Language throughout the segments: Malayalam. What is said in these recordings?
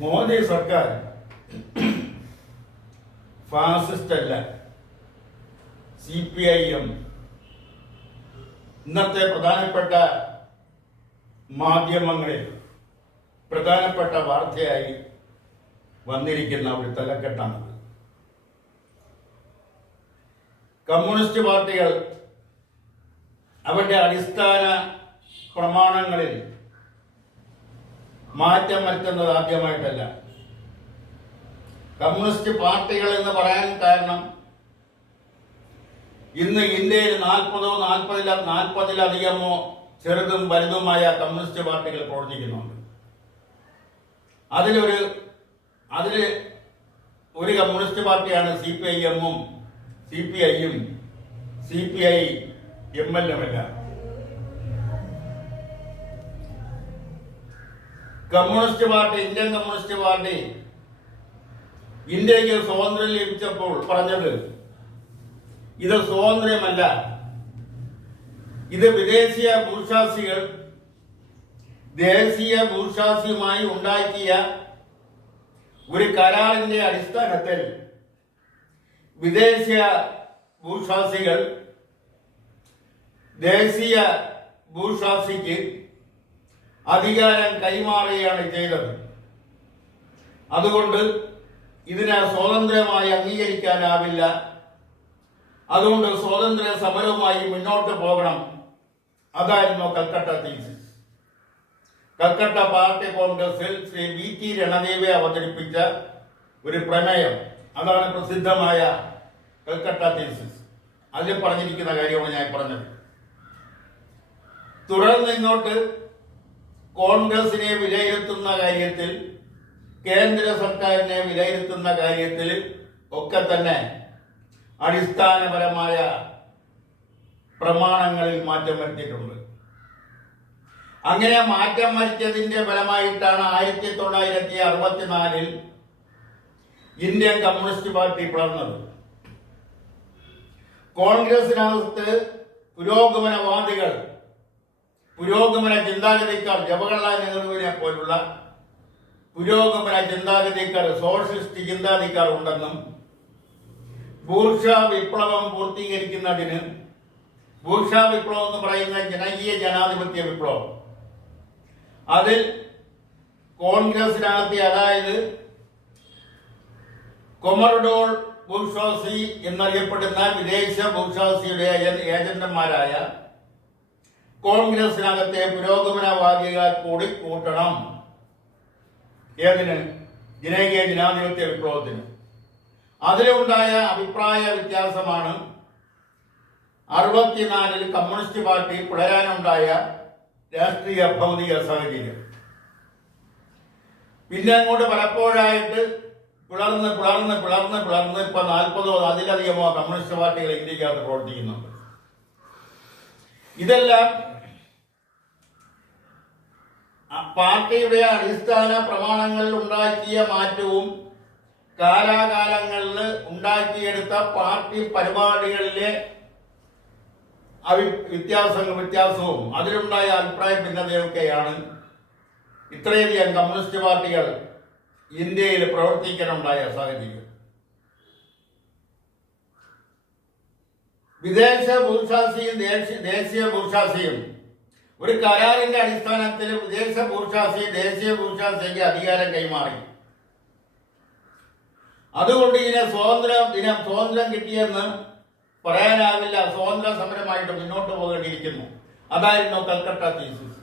മോദി സർക്കാർ ഫാസിസ്റ്റ് അല്ല. CPIM ഇന്നത്തെ പ്രധാനപ്പെട്ട മാധ്യമങ്ങളിൽ പ്രധാനപ്പെട്ട വാർത്തയായി വന്നിരിക്കുന്ന ഒരു തലക്കെട്ടാണ്. കമ്മ്യൂണിസ്റ്റ് പാർട്ടികൾ അവരുടെ അടിസ്ഥാന പ്രമാണങ്ങളിൽ മാറ്റം വരുത്തുന്നത് ആദ്യമായിട്ടല്ല. കമ്മ്യൂണിസ്റ്റ് പാർട്ടികൾ എന്ന് പറയാൻ കാരണം ഇന്ന് ഇന്ത്യയിൽ 40-40-40-ലധികമോ ചെറുതും വലുതുമായ കമ്മ്യൂണിസ്റ്റ് പാർട്ടികൾ പ്രവർത്തിക്കുന്നുണ്ട്. അതിൽ ഒരു കമ്മ്യൂണിസ്റ്റ് പാർട്ടിയാണ് CPIM-ഉം CPI-യും CPI-ML-ഉമല്ല. കമ്മ്യൂണിസ്റ്റ് പാർട്ടി, ഇന്ത്യൻ കമ്മ്യൂണിസ്റ്റ് പാർട്ടി ഇന്ത്യക്ക് സ്വാതന്ത്ര്യം ലഭിച്ചപ്പോൾ പറഞ്ഞത് ഇത് സ്വാതന്ത്ര്യമല്ല, ഇത് വിദേശീയ ബൂർഷ്വാസികൾ ദേശീയ ബൂർഷ്വാസിയുമായി ഉണ്ടാക്കിയ ഒരു കരാറിന്റെ അടിസ്ഥാനത്തിൽ വിദേശീയ ബൂർഷ്വാസികൾ ദേശീയ ബൂർഷ്വാസിക്ക് അധികാരം കൈമാറുകയാണ് ചെയ്തത്. അതുകൊണ്ട് ഇതിനെ സ്വതന്ത്രമായി അംഗീകരിക്കാനാവില്ല. അതുകൊണ്ട് സ്വാതന്ത്ര്യ സമരവുമായി മുന്നോട്ട് പോകണം. അതായിരുന്നു കൽക്കട്ട തീസിസ്. കൽക്കട്ട പാർട്ടി കോൺഗ്രസിൽ ശ്രീ VT രണദേവി അവതരിപ്പിച്ച ഒരു പ്രമേയം, അതാണ് പ്രസിദ്ധമായ കൽക്കട്ട തീസിസ്. അതിൽ പറഞ്ഞിരിക്കുന്ന കാര്യമാണ് ഞാൻ പറഞ്ഞത്. തുടർന്ന് ഇങ്ങോട്ട് കോൺഗ്രസിനെ വിലയിരുത്തുന്ന കാര്യത്തിൽ, കേന്ദ്ര സർക്കാരിനെ വിലയിരുത്തുന്ന കാര്യത്തിൽ ഒക്കെ തന്നെ അടിസ്ഥാനപരമായ പ്രമാണങ്ങളിൽ മാറ്റം വരുത്തിയിട്ടുണ്ട്. അങ്ങനെ മാറ്റം വരുത്തിയതിന്റെ ഫലമായിട്ടാണ് 1964 ഇന്ത്യൻ കമ്മ്യൂണിസ്റ്റ് പാർട്ടി പിളർന്നത്. കോൺഗ്രസിനകത്ത് പുരോഗമനവാദികൾ, പുരോഗമന ചിന്താഗതിക്കാർ, ജവഹർലാൽ നെഹ്റുവിനെ പോലുള്ള പുരോഗമന ചിന്താഗതിക്കാർ, സോഷ്യലിസ്റ്റ് ചിന്താഗതിക്കാർ ഉണ്ടെന്നും ബൂർഷ്വാ വിപ്ലവം പൂർത്തീകരിക്കുന്നതിന്, ബൂർഷ്വാ വിപ്ലവം എന്ന് പറയുന്ന ജനകീയ ജനാധിപത്യ വിപ്ലവം, അതിൽ കോൺഗ്രസിനകത്ത്, അതായത് കൊമർഡോൾ ബൂർഷ്വാസി എന്നറിയപ്പെടുന്ന വിദേശ ബൂർഷ്വാസിയുടെ ഏജന്റുമാരായ കോൺഗ്രസിനകത്തെ പുരോഗമനവാദികൾ കൂടി കൂട്ടണം. ഏതിന്? ജനകീയ ജനാധിപത്യ വിപ്ലവത്തിന്. അതിലുണ്ടായ അഭിപ്രായ വ്യത്യാസമാണ് 64 കമ്മ്യൂണിസ്റ്റ് പാർട്ടി പിളരാനുണ്ടായ രാഷ്ട്രീയ ഭൗതിക സാഹചര്യം. പിന്നെ അങ്ങോട്ട് പലപ്പോഴായിട്ട് പിളർന്ന് ഇപ്പൊ 40-ഓ അതിലധികമോ കമ്മ്യൂണിസ്റ്റ് പാർട്ടികൾ ഇന്ത്യക്കകത്ത് പ്രവർത്തിക്കുന്നുണ്ട്. ഇതെല്ലാം പാർട്ടിയുടെ അടിസ്ഥാന പ്രമാണങ്ങളിൽ ഉണ്ടാക്കിയ മാറ്റവും കാലാകാലങ്ങളിൽ ഉണ്ടാക്കിയെടുത്ത പാർട്ടി പരിപാടികളിലെ വ്യത്യാസവും അതിലുണ്ടായ അഭിപ്രായ ഭിന്നതയൊക്കെയാണ് ഇത്രയധികം കമ്മ്യൂണിസ്റ്റ് പാർട്ടികൾ ഇന്ത്യയിൽ പ്രവർത്തിക്കാനുണ്ടായ സാഹചര്യം. വിദേശ ബൂർഷ്വാസിയും ദേശീയ ബൂർഷ്വാസിയും ഒരു കരാറിന്റെ അടിസ്ഥാനത്തിൽ വിദേശ ബൂർഷ്വാസി ദേശീയ ബൂർഷ്വാസിക്ക് അധികാരം കൈമാറി. അതുകൊണ്ട് ഇതിനെ സ്വാതന്ത്ര്യം കിട്ടിയെന്ന് പറയാനാവില്ല. സ്വാതന്ത്ര്യ സമരമായിട്ട് മുന്നോട്ട് പോകേണ്ടിയിരിക്കുന്നു. അതായിരുന്നു കൽക്കട്ട തീസിസ്.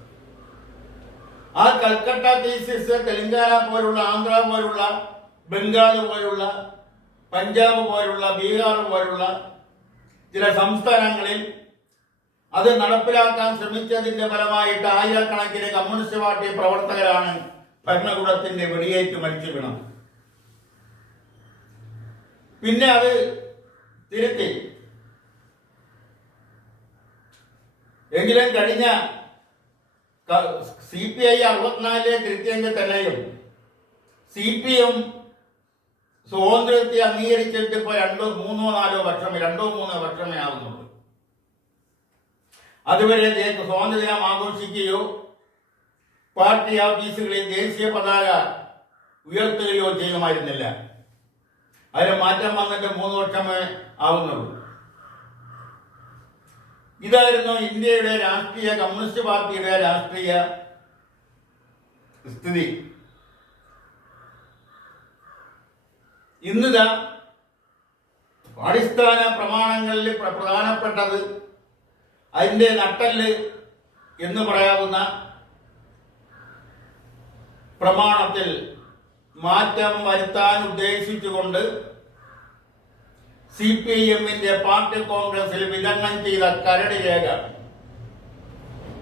ആ കൽക്കട്ട തീസിസ് തെലങ്കാന പോലുള്ള, ആന്ധ്ര പോലുള്ള, ബംഗാൾ പോലുള്ള, പഞ്ചാബ് പോലുള്ള, ബീഹാർ പോലുള്ള ചില സംസ്ഥാനങ്ങളിൽ അത് നടപ്പിലാക്കാൻ ശ്രമിച്ചതിന്റെ ഫലമായിട്ട് ആയിരക്കണക്കിന് കമ്മ്യൂണിസ്റ്റ് പാർട്ടി പ്രവർത്തകരാണ് ഭരണകൂടത്തിന്റെ വെടിയേറ്റ് മരിച്ചു വീണത്. പിന്നെ അത് തിരുത്തി. എങ്കിലും കഴിഞ്ഞ CPI 64 തിരുത്തിയെങ്കിൽ തന്നെയും CPM സ്വാതന്ത്ര്യത്തെ അംഗീകരിച്ചിട്ട് ഇപ്പൊ 2-3 വർഷമേ ആകുന്നുള്ളൂ. അതുവരെ സ്വാതന്ത്ര്യദിനം ആഘോഷിക്കുകയോ പാർട്ടി ഓഫീസുകളിൽ ദേശീയ പതാക ഉയർത്തുകയോ ചെയ്യുമായിരുന്നില്ല. അതിന് മാറ്റം വന്നിട്ട് 3 വർഷമേ ആവുന്നുള്ളൂ. ഇതായിരുന്നു ഇന്ത്യയുടെ കമ്മ്യൂണിസ്റ്റ് പാർട്ടിയുടെ രാഷ്ട്രീയ സ്ഥിതി. ഇന്നിതാ അടിസ്ഥാന പ്രമാണങ്ങളിൽ പ്രധാനപ്പെട്ടത്, അതിൻ്റെ നട്ടെല്ല് എന്ന് പറയാവുന്ന പ്രമാണത്തിൽ മാറ്റം വരുത്താൻ ഉദ്ദേശിച്ചുകൊണ്ട് CPIMന്റെ പാർട്ടി കോൺഗ്രസിൽ വിതരണം ചെയ്ത കരട് രേഖ.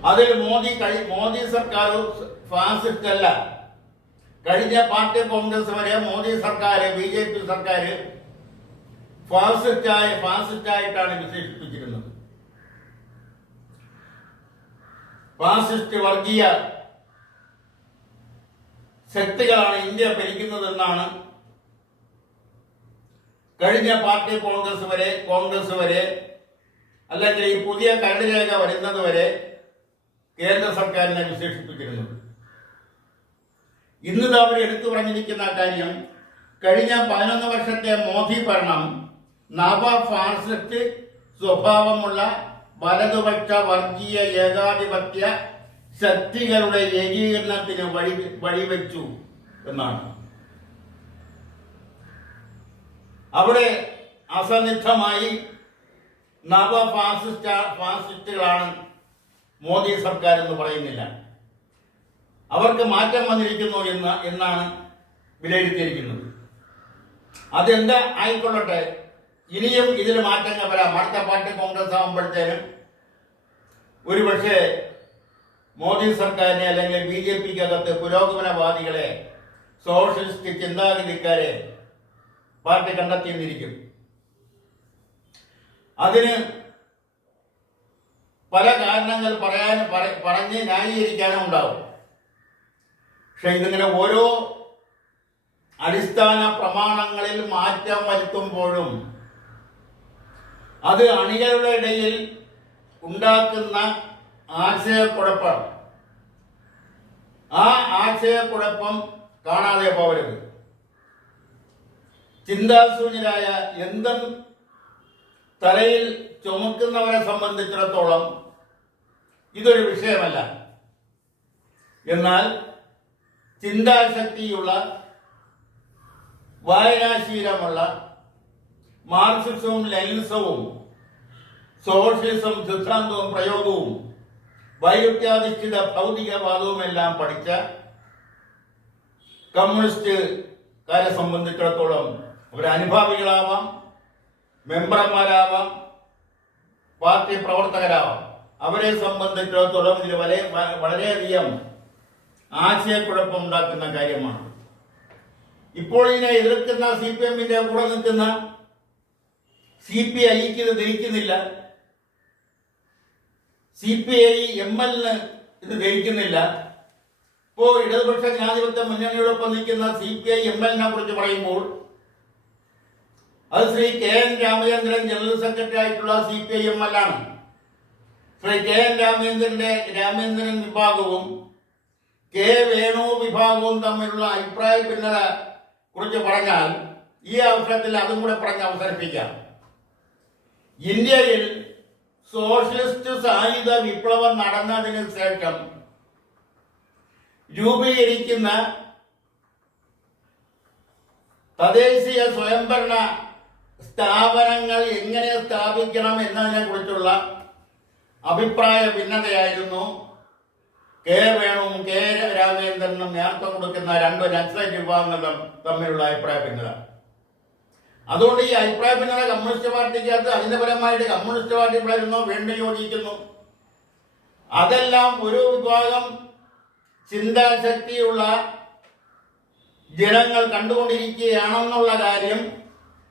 അതിൽ മോദി സർക്കാർ ഫാസിസ്റ്റ് അല്ല. കഴിഞ്ഞ പാർട്ടി കോൺഗ്രസ് വരെ മോദി സർക്കാർ, BJP സർക്കാർ ഫാസിസ്റ്റായിട്ടാണ് വിശേഷിപ്പിച്ചിരുന്നത്. ഫാസിസ്റ്റ് വർഗീയ ശക്തികളാണ് ഇന്ത്യ ഭരിക്കുന്നതെന്നാണ് കഴിഞ്ഞ പാർട്ടി കോൺഗ്രസ് വരെ അല്ലെങ്കിൽ ഈ പുതിയ കരട് രേഖ വരുന്നത് വരെ കേന്ദ്ര സർക്കാരിനെ വിശേഷിപ്പിച്ചിരുന്നത്. ഇന്ന് അവർ എടുത്തു പറഞ്ഞിരിക്കുന്ന കാര്യം, കഴിഞ്ഞ 11 വർഷത്തെ മോദി ഭരണം നവ ഫാസിസ്റ്റ് സ്വഭാവമുള്ള വലതുപക്ഷ വർഗീയ ഏകാധിപത്യ ശക്തികളുടെ ഏകീകരണത്തിന് വഴിവെച്ചു എന്നാണ്. അവിടെ അസന്നിഗ്ധമായി നവ ഫാസിസ്റ്റുകളാണ് മോദി സർക്കാർ എന്ന് പറയുന്നില്ല. അവർക്ക് മാറ്റം വന്നിരിക്കുന്നു എന്നാണ് വിലയിരുത്തിയിരിക്കുന്നത്. അതെന്താ ആയിക്കൊള്ളട്ടെ, ഇനിയും ഇതിൽ മാറ്റങ്ങൾ വരാം. അടുത്ത പാർട്ടി കോൺഗ്രസ് ആകുമ്പോഴത്തേനും ഒരുപക്ഷെ മോദി സർക്കാരിനെ അല്ലെങ്കിൽ BJPക്കകത്ത് പുരോഗമനവാദികളെ, സോഷ്യലിസ്റ്റ് ചിന്താഗതിക്കാരെ പാർട്ടി കണ്ടെത്തിയെന്നിരിക്കും. അതിന് പല കാരണങ്ങൾ പറഞ്ഞ് ന്യായീകരിക്കാനും ഉണ്ടാവും. പക്ഷെ ഇതിങ്ങനെ ഓരോ അടിസ്ഥാന പ്രമാണങ്ങളിൽ മാറ്റം വരുത്തുമ്പോഴും അത് അണികളുടെ ഇടയിൽ ഉണ്ടാക്കുന്ന ആശയക്കുഴപ്പം, ആ ആശയക്കുഴപ്പം കാണാതെ പോകരുത്. ചിന്താശൂന്യരായ എന്തും തലയിൽ ചുമക്കുന്നവരെ സംബന്ധിച്ചിടത്തോളം ഇതൊരു വിഷയമല്ല. എന്നാൽ ചിന്താശക്തിയുള്ള, വായനാശീലമുള്ള, മാർക്സിസവും ലെനിനിസവും സോഷ്യലിസം സിദ്ധാന്തവും പ്രയോഗവും വൈരുദ്ധ്യാധിഷ്ഠിത ഭൗതികവാദവും എല്ലാം പഠിച്ച കമ്മ്യൂണിസ്റ്റുകാരെ സംബന്ധിച്ചിടത്തോളം അവർ അനുഭാവികളാവാം, മെമ്പർമാരാവാം, പാർട്ടി പ്രവർത്തകരാവാം. അവരെ സംബന്ധിച്ചിടത്തോളം ഇതിൽ വളരെയധികം ആശയക്കുഴപ്പം ഉണ്ടാക്കുന്ന കാര്യമാണ്. ഇപ്പോൾ ഇതിനെ എതിർക്കുന്ന CPMന്റെ കൂടെ നിൽക്കുന്ന CPIക്ക് ഇത് ധരിക്കുന്നില്ല, CPI-MLന് ഇത് ധരിക്കുന്നില്ല. ഇപ്പോൾ ഇടതുപക്ഷ ജനാധിപത്യ മുന്നണിയോടൊപ്പം നിൽക്കുന്ന CPI-MLനെ കുറിച്ച് പറയുമ്പോൾ അത് Shri KN Ramachandran general secretary ആയിട്ടുള്ള CPI-ML ആണ്. ശ്രീ KN രാമചന്ദ്രൻ വിഭാഗവും വേണു വിഭാഗവും തമ്മിലുള്ള അഭിപ്രായ ഭിന്നത കുറിച്ച് പറഞ്ഞാൽ ഈ അവസരത്തിൽ അതും കൂടെ പറഞ്ഞ് അവതരിപ്പിക്കാം. ഇന്ത്യയിൽ സോഷ്യലിസ്റ്റ് സായുധ വിപ്ലവം നടന്നതിന് ശേഷം രൂപീകരിക്കുന്ന തദ്ദേശീയ സ്വയംഭരണ സ്ഥാപനങ്ങൾ എങ്ങനെ സ്ഥാപിക്കണം എന്നതിനെ കുറിച്ചുള്ള അഭിപ്രായ ഭിന്നതയായിരുന്നു വേണുവും രാമചന്ദ്രനും നേതൃത്വം കൊടുക്കുന്ന 2 നക്സലൈറ്റ് വിഭാഗങ്ങളും തമ്മിലുള്ള അഭിപ്രായ ഭിന്നത. അതുകൊണ്ട് ഈ അഭിപ്രായ ഭിന്നത കമ്മ്യൂണിസ്റ്റ് പാർട്ടിക്കകത്ത് അതിന്റെ പരമായിട്ട് കമ്മ്യൂണിസ്റ്റ് പാർട്ടി വളരുന്നു, വീണ്ടും യോജിക്കുന്നു. അതെല്ലാം ഒരു വിഭാഗം ചിന്താശക്തിയുള്ള ജനങ്ങൾ കണ്ടുകൊണ്ടിരിക്കുകയാണെന്നുള്ള കാര്യം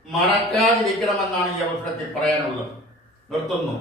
മറക്കാതിരിക്കണമെന്നാണ് ഈ അവസരത്തിൽ പറയാനുള്ളത്. നിർത്തുന്നു.